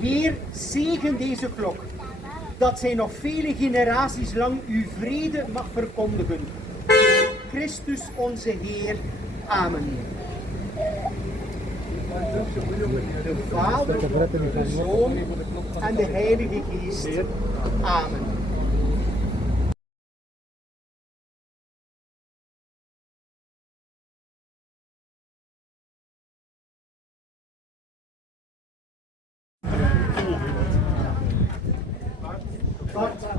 Heer, zegen deze klok, dat zij nog vele generaties lang uw vrede mag verkondigen. Christus onze Heer. Amen. De Vader, de Zoon en de Heilige Geest. Amen. Wat